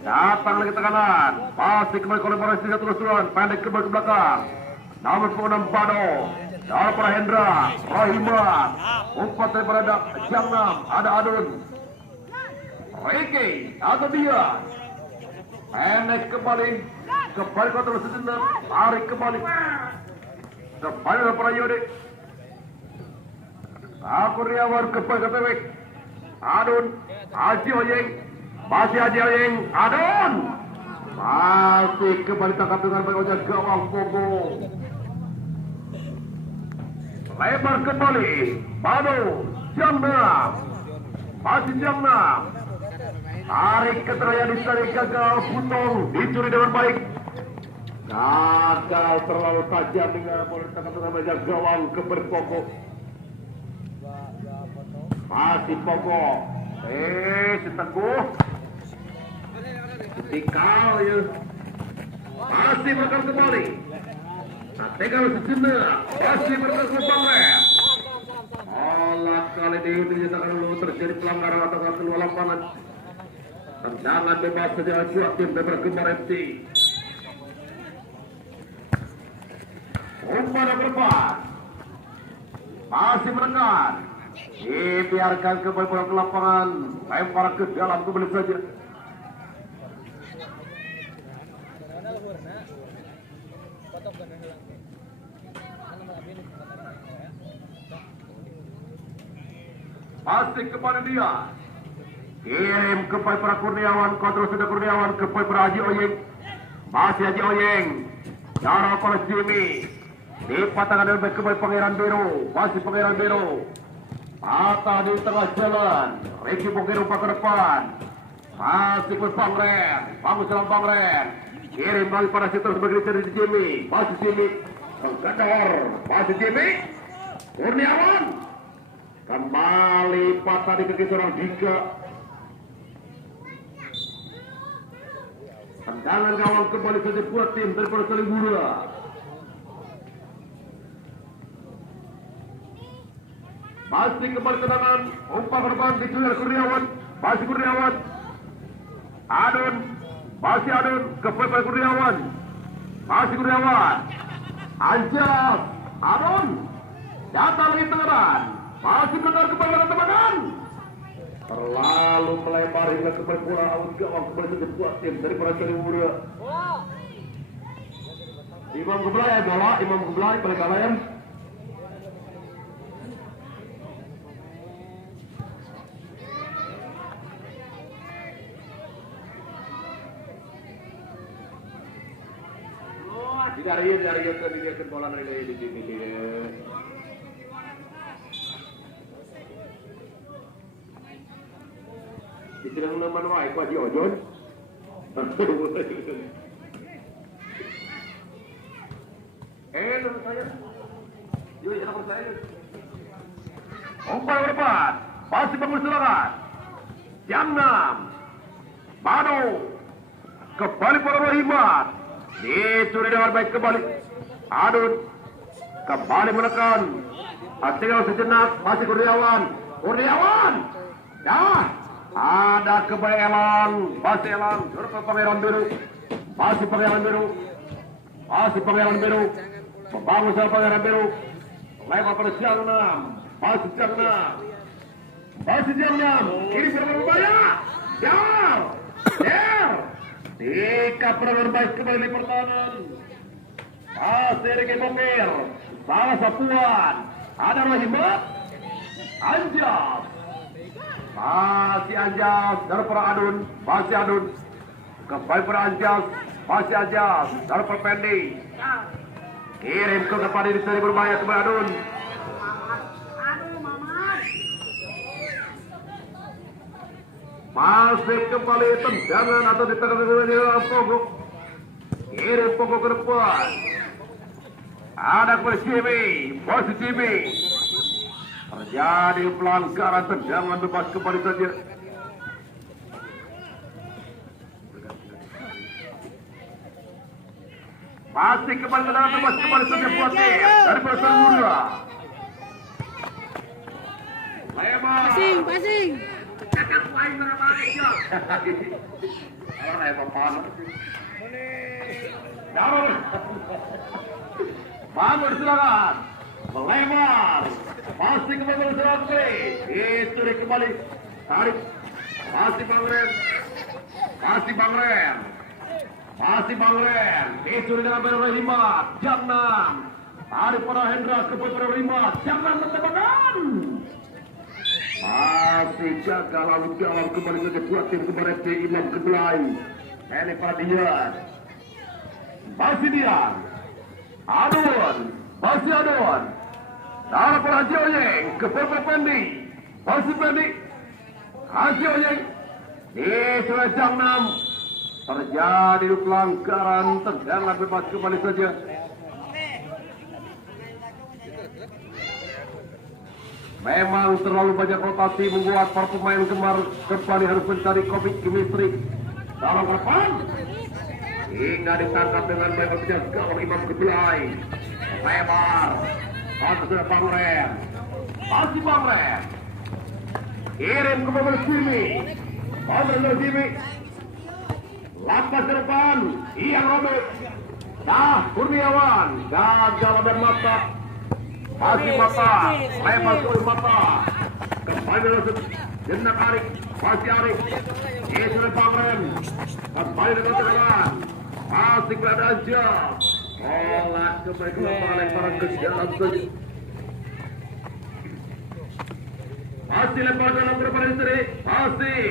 Datang lagi tekanan. Pasti kembali kolaborasi terus-terusan. Pendek kembali ke belakang. Namun pengenam Bado. Dari para Hendra. Rahiman. Umpat daripada Jangnam. Ada Adun. Riki. Atau dia. Pendek kembali. Kembali kontrol sejenak. Tarik kembali. Kembali dari para Yodi. Kurniawan kembali ke Tewek. Adun. Haji Oyeng. Masih Haji Oyeng. Adun. Masih kembali tangkap dengan baik oleh gawang Pogo. Lebar kembali. Bado. Jangnam. Masih Jangnam. Tarik keterayaan ditarik gagal. Putong. Dicuri dengan baik. Gagal terlalu tajam dengan boleh tangkap dengan baik gawang kembali Pogo. Masih Pogo. Si Teguh. Tikal ya. Masih bakal kembali. Tinggal sejenak. Masih bakal kembali. Olah kali ini dinyatakan dulu terjadi pelanggaran atau keluar lapangan. Tendangan bebas saja buat tim Bebra Gembar FC. Umpan berdepan. Masih menekan. Dibiarkan kembali pulang ke lapangan. Lempar ke dalam kembali saja. Masih kepada dia. Kirim kembali para Kurniawan. Kontrol sudah Kurniawan kembali para Haji Oyeng. Masih Haji Oyeng. Darah para Jimmy. Dipatahkan dan baik kembali Pangeran Biru. Masih Pangeran Biru. Patah di tengah jalan. Riki Bongkero ke depan. Masih ke Pangren. Bangun dalam Pangren. Kirim lagi pada situ sebagai dari Jimmy. Masih Jimmy. Kedor. Masih Jimmy. Kurniawan. Kembali patah di kaki seorang Dika. Tendangan gawang kembali saja buat tim daripada Salimura. Masih kembali tendangan. Umpan berdepan dicuri Kurniawan. Masih Kurniawan. Adun. Masih Adun. Kembali Kurniawan. Masih Kurniawan. Anjas. Adun. Datang di tendangan. Masih benar kembali teman-teman. Terlalu melebar hingga kembali bola out gawang kembali saja buat tim daripada Salimura. Imam Geblay bola. Imam Geblay balik kalian. Dari tadi dia ke bola dari di sini dia. Disilang naman wae ko di ojon. Nama saya. Yuk, nama saya. Umpan berdepan. Masih bangun serangan. Jangnam. Bado. Kembali para Rahiman. Dicuri dengan baik kembali. Adun. Kembali menekan. Tinggal sejenak. Masih Kurniawan. Kurniawan. Dah. Ada kembali Elan. Masih Elan. Jurus Pangeran Biru. Masih Pangeran Biru. Masih Pangeran Biru. Membangun sama Pangeran Biru. Lempar pada Jangnam. Masih Jangnam. Masih Jangnam. Ini berbahaya. Jauh. Jauh. Tiga perang baik kembali di pertahanan. Masih Riki Bongkir. Salah Sapuan. Ada Rahimat. Anjas. Masih Anjas. Dari para Adun. Masih Adun. Kembali para Anjas. Masih Anjas. Dari para Pendi. Kirim ke depan ini seri berbahaya kepada Adun. Masih kembali tendangan atau ditekan di dalam Pogo. Kirim Pogo ke depan. Ada kepada Jimmy. Masih Jimmy. Terjadi pelanggaran tendangan bebas kembali saja. Masih kembali tendangan bebas kembali saja buat tim dari Salimura. Lebar. Passing. Cakap main berapa aja. Orang yang panas. Daun. Bangun silakan. Melebar. Pasti kembali serangan kembali. Itu kembali. Tarik. Pasti Bang Ren. Pasti Bang Ren. Pasti Bang Ren. Itu dengan berhimat. Jam 6. Tarik pada Hendra kepada berhimat. Jam 6 bertebakan. Masih jaga lalu jawab kembali ke kuat tim kembali ke Imam Kebelai. Ini pada Dian. Masih Dian. Adun. Masih Adun. Dalam pada Haji Oyeng. Kepada Pendi. Masih Pendi. Haji Oyeng. Di sudah jam 6. Terjadi pelanggaran. Tendangan bebas kembali saja. Memang terlalu banyak rotasi membuat para pemain Gemar kembali harus mencari komik chemistry dalam depan. Hingga ditangkap dengan lebar penjaga oleh Imam Kebelai. Lebar. Atau sudah Bang Ren. Masih Bang Ren. Kirim ke mobil Jimmy. Mobil Jimmy. Lampas ke depan. Ian Robert. Nah, Kurniawan. Gagal dan mata. Masih mata, lebar ke mata. Kembali langsung jenak Arik, masih Arik. Ini sudah Bang Ren. Kembali dengan tekan. Masih keadaan jam. Olah kembali ke lapangan lemparan ke dalam saja. Masih lempar dalam berapa istri. Masih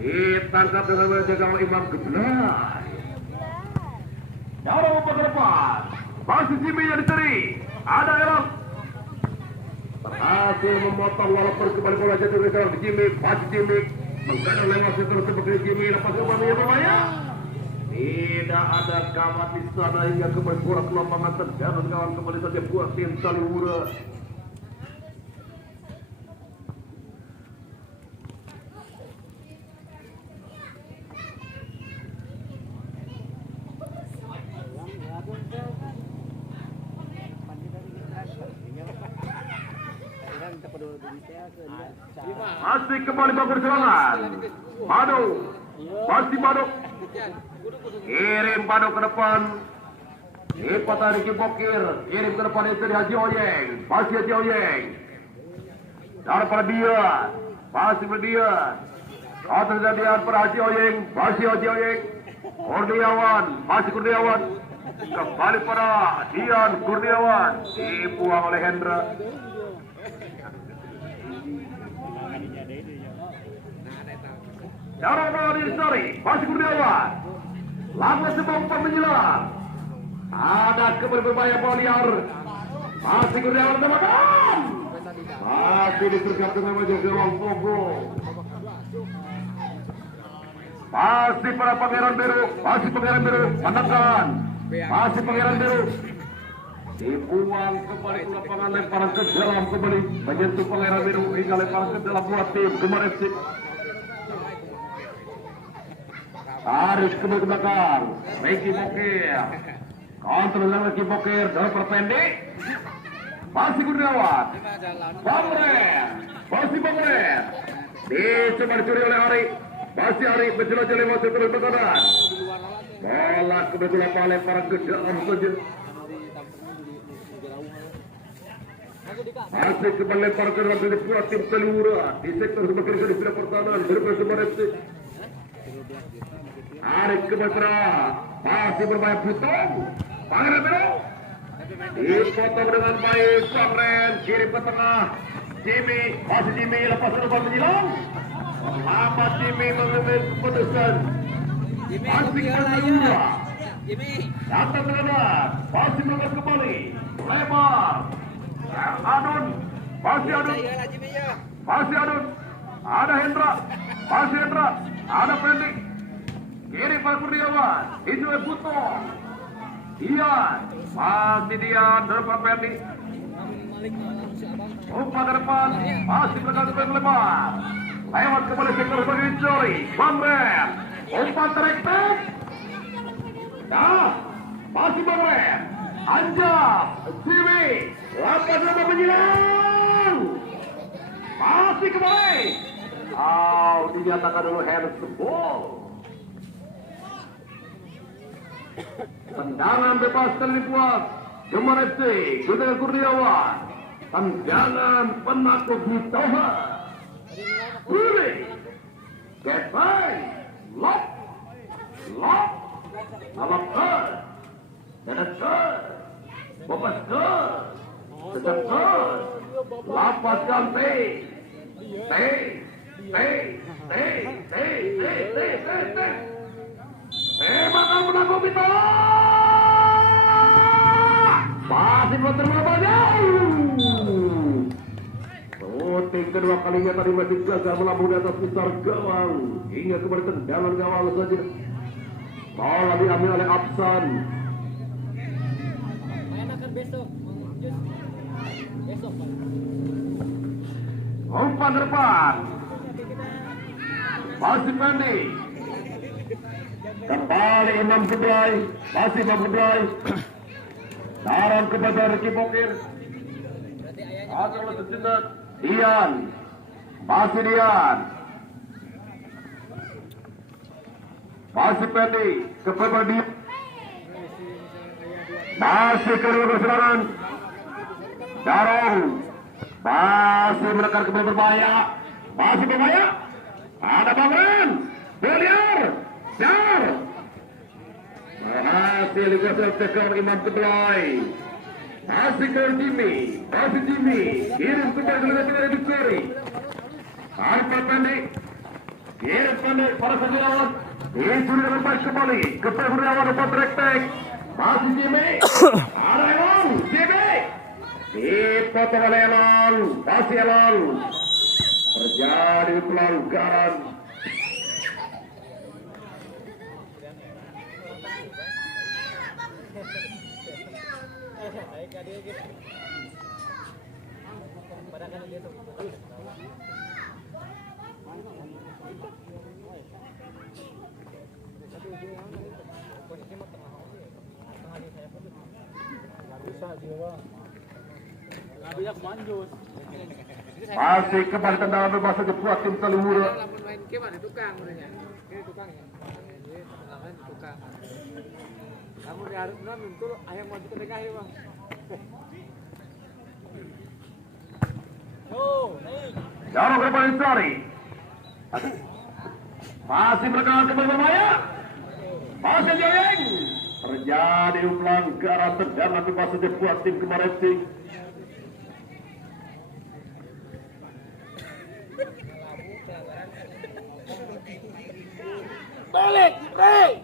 ditangkap dengan menjaga Imam Kebelai. Jauh ke depan. Masih Jimmy yang dicari. Ada Elok. Berhasil memotong walaupun kembali bola jatuh ke dalam Jimmy. Masih Jimmy. Menggadang lewat seterus seperti Jimmy. Lepas kembali berbahaya. Tidak ada kawan di sana hingga kembali bola ke lapangan terjatuh kawan kembali saja buat tim Saliura. Masih kembali bangun serangan. Bado. Masih Bado. Kirim Bado ke depan. Ipatan Riki Bokir. Kirim ke depan itu di Haji Oyeng. Masih Haji Oyeng. Darah pada dia. Masih pada dia. Atas Dian pada Haji Oyeng. Masih Haji Oyeng. Kurniawan. Masih Kurniawan. Kembali pada Dian Kurniawan. Dibuang oleh Hendra. Cara bola dicari, masih Kurniawan. Lama sebelum menjelang. Ada kembali berbahaya bola liar. Masih Kurniawan teman-teman. Masih disergap dengan wajah gawang Bobo. Masih para Pangeran Biru. Masih Pangeran Biru. Menekan. Masih Pangeran Biru. Dibuang kembali ke lapangan lemparan ke dalam kembali. Menyentuh Pangeran Biru hingga lemparan ke dalam buat tim Gemar FC. Tarik ke belakang. Ricky Bokir. Kontrol dengan Ricky Bokir. Dalam perpendek. Masih Kurniawan. Bang Ren. Masih Bang Ren. Dicoba dicuri oleh Ari. Masih Ari menjelajah lewat setelah bertahan. Bola kebetulan lemparan ke dalam saja. Masih kembali lempar ke dalam dari kuat tim Saliura. Di sektor sebagai di bidang pertahanan. Berbersama FC. Arif ke Basra. Masih bermain Putung. Pangeran Biru. Dipotong dengan baik. Bang Ren. Kirim ke tengah. Jimmy. Masih Jimmy. Lepas lepas menyilang. Ahmad Jimmy mengambil keputusan. Masih ke Saliura. Datang terhadap. Masih melakukan kembali. Lebar. Adun. Masih Adun. Masih Adun. Ada Hendra. Masih Hendra. Ada Pendi. Kiri Pak Kurniawan. Itu Buto. Dian. Masih Dian. Depan Pendi. Umpan ke depan. Masih belakang ke lebar. Lewat kembali sektor sebagai Jory. Bang Ren. Umpan terik-terik. Nah. Masih Bang Ren. Anjam. Jimmy. Lapas lama menyilang. Masih kembali. Dinyatakan dulu handball. Tendangan bebas kali dibuat Gemar FC Kuda Kurniawan. Tendangan penakut Mitoha. Pilih. Get back. Lock. Alap ke. Dadat ke. Bopas ke. Tetap ke. Lapaskan T. Makan menanggung Mitoha. Masih belum terlalu jauh. Shooting kedua kalinya tadi masih gagal melambung di atas besar gawang. Hingga kembali tendangan gawang saja. Bola diambil oleh Absan. Main akan besok. Besok Pak. Umpan ke depan. Masih pendek. Kembali Imam Geblay. Masih Imam Geblay. Saran kepada Ricky Bokir. Akan sejenak. Dian. Masih Dian. Masih pendek. Kepada Dian. Masih kedua keserangan. Darong. Masih menekan kembali berbahaya. Masih berbahaya. Ada Bangren. Beliar. Dar. Masih dikuasai tekan Imam Geblay. Masih ke Jimmy. Masih Jimmy. Kirim kembali ke negara Dukeri. Tanpa pendek. Kirim pendek para sejarawan. Itu dengan baik kembali. Kepada Kurniawan dapat track. Masih Jimmy. Ada Elon. Jimmy. Dipotong oleh Elon. Masih Elon. Terjadi pelanggaran. Masih kembali tendangan bebas saja buat tim Salimura. Main gimana tukang sebenarnya. Ini tukang ya. Tendangan tukang. Kamu harus nonton ayam mau kita tengah ya, Bang. Oh, naik. Jarang kembali Sari. Masih berkawan kembali berbahaya. Masih Joyeng. Terjadi pelanggaran tendangan bebas saja buat tim Gemar FC. Balik, break.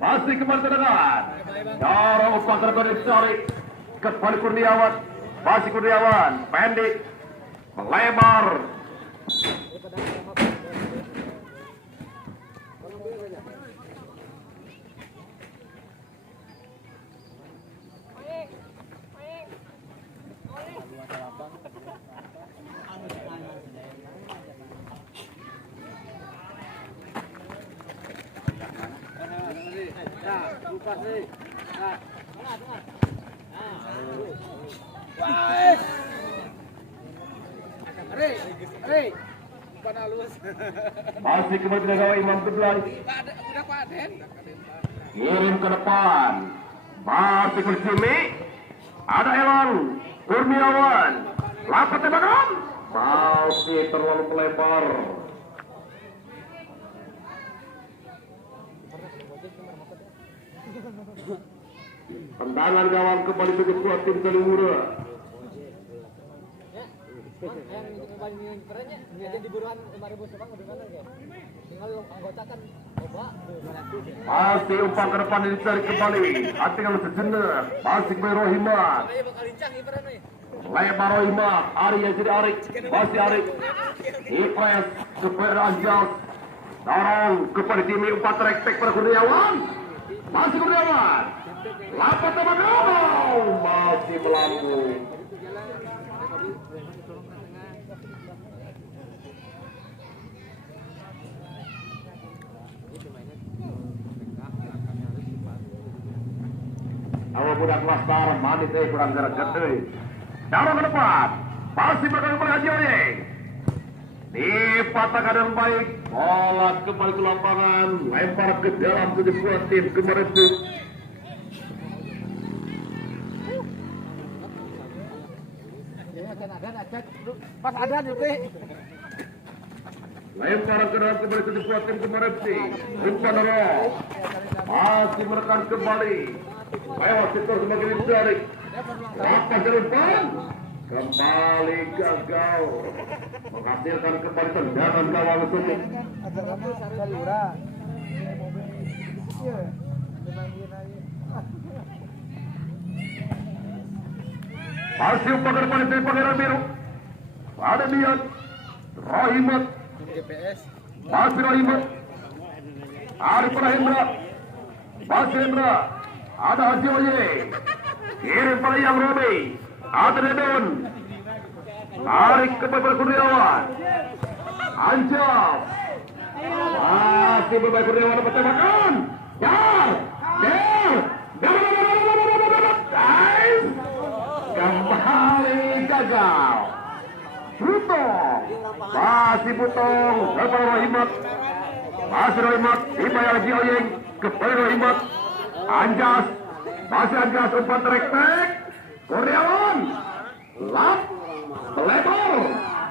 Masih kembali tendangan. Jarang umpan terkode Sari. Kembali Kurniawan. Masih Kurniawan. Pendek. Melebar. Masih kembali tendangan Imam Geblay. Kirim ke depan. Masih ke Jimmy. Ada Elon. Kurniawan. Lapat tembakan. Masih terlalu melebar. Tendangan gawang kembali bagi kuat tim Salimura. Yang ngebandingin kerennya, dia jadi buruan 5.000 sekarang udah mana ya? Tinggal anggota kan coba masih umpan ke depan ditarik kembali. Tinggal sejenak. Masih ke Rohimat. Ayo bakal lincah ibarat nih. Lebar Rohimat. Ari yang jadi Arik. Masih Arik. Ipres kepada Anjas. Dorong kepada Jimmy. Umpan track pada Kurniawan. Masih Kurniawan. Lapat sama gawang. Masih melambung. Awal budak kelas bar, manis kurang gerak gede. Dorong ke depan. Masih berkali pada Haji Oyeng. Dipatahkan dengan baik. Bola kembali ke lapangan. Lempar ke dalam tujuh buah tim kemarin itu. Pas ada nih. Lempar ke dalam kembali tujuh buah tim kemarin itu. Umpanara masih menekan kembali. Lewat sektor sebagai ditarik. Lepas ke depan. Kembali gagal. Menghasilkan kembali tendangan gawang Sumut. Ada kamu salura. Masih umpan ke depan dari Pangeran Biru. Ada niat Rahimat. Masih Rahimat. Arif Hendra. Masih Hendra. Ada Haji Oyeng. Kirim pada Yang Robi. Ada Dedon. Tarik ke Bapak Kurniawan. Ancam. Masih Bapak Kurniawan dapat tembakan. Dar. Kembali gagal. Butong. Masih Butong. Bapak Rahimat. Masih Rahimat. Dibayar Haji Oyeng. Kembali Rahimat. Anjas. Masih Anjas umpan trek-trek. Kurniawan. Lap. Lebar.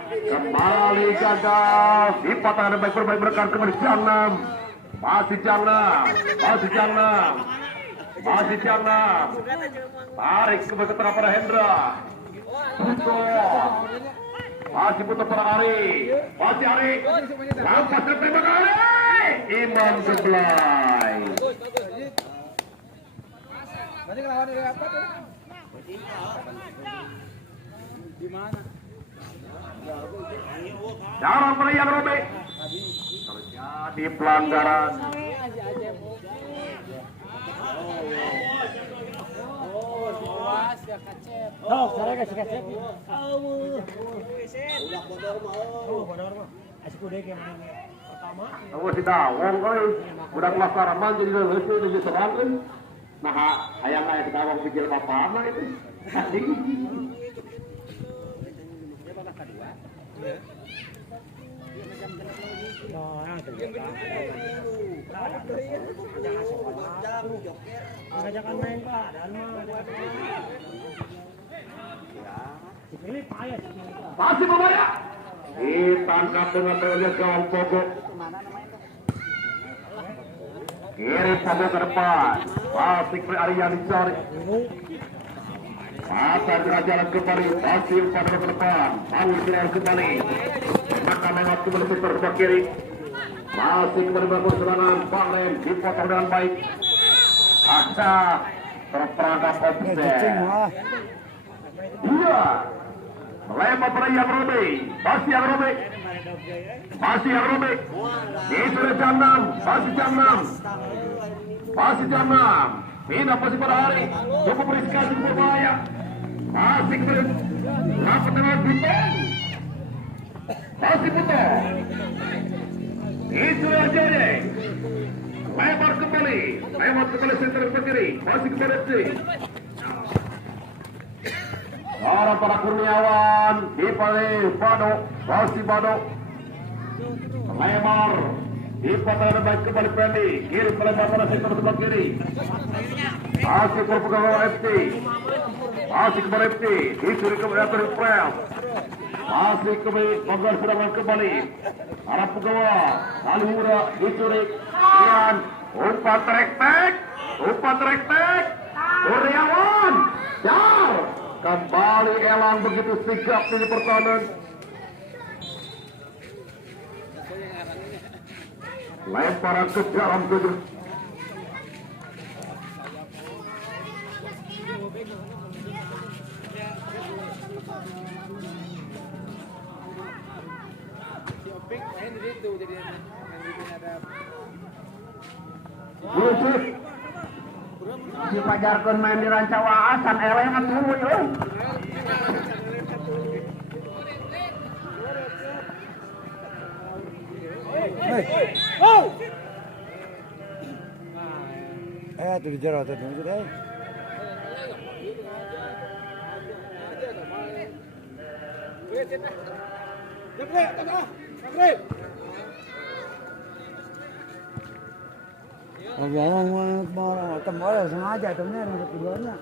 Kembali gagal. Dipatahkan baik berkan kembali Jangnam. Masih Jangnam. Masih Jangnam. Masih Jangnam. Tarik kembali ke tengah pada Hendra. Butuh. Masih butuh pada Ari. Masih Ari. Lampas ke tembak Ari. Imam Geblay. Tadi lawan dari apa tuh? Di mana? Dalam pada Yang Robi. Terjadi pelanggaran. Oh, saya kasih kacet. Tahu si Dawong kali. Udah kelas Karaman jadi lelaki jadi serang kan. Nah, ayam si Dawong pikir apa-apa itu. Jangan main Pak, dan Masih berbahaya. Ditangkap dengan teorinya gawang Pogok. Kirim Pogok ke depan. Masih ke Aryan dicari. Masa jalan kembali. Masih pada ke depan. Mau jalan kembali. Akan lewat kembali sektor sebelah kiri. Masih kembali melakukan serangan. Banglen dipotong dengan baik. Asa terperangkap offset. Iya. Lempar pada Yang Robi. Masih Yang Robi. Masih Yang Robi. Ini sudah jam 6. Masih jam 6. Masih jam 6. Pindah posisi pada Hari. Cukup beriskan, cukup berbahaya. Masih kembali. Dapat dengan Butong. Masih Butong. Ini sudah jadi. Lempar kembali. Lempar kembali center ke kiri. Masih kembali sih. Orang para Kurniawan dipalih Bado, masih Bado. Lebar dipatahkan baik kembali Pendi. Kirim melempar pada sektor sebelah kiri. Masih Purwokerto FC. Masih kembali FC. Dicuri kembali atas Prel. Masih kembali menggelar serangan kembali. Arah Pegawai. Alihura dicuri. Kian umpan trek-trek. Umpan trek-trek. Kurniawan. Dar. Kembali Elang begitu sigap di pertahanan. Lemparan ke dalam tujuh. Yusuf dipajarkan main di Rancawaasan eleng atuh yeuh. Tuh di jero tuh deh. Kalau mau sengaja temennya keduanya.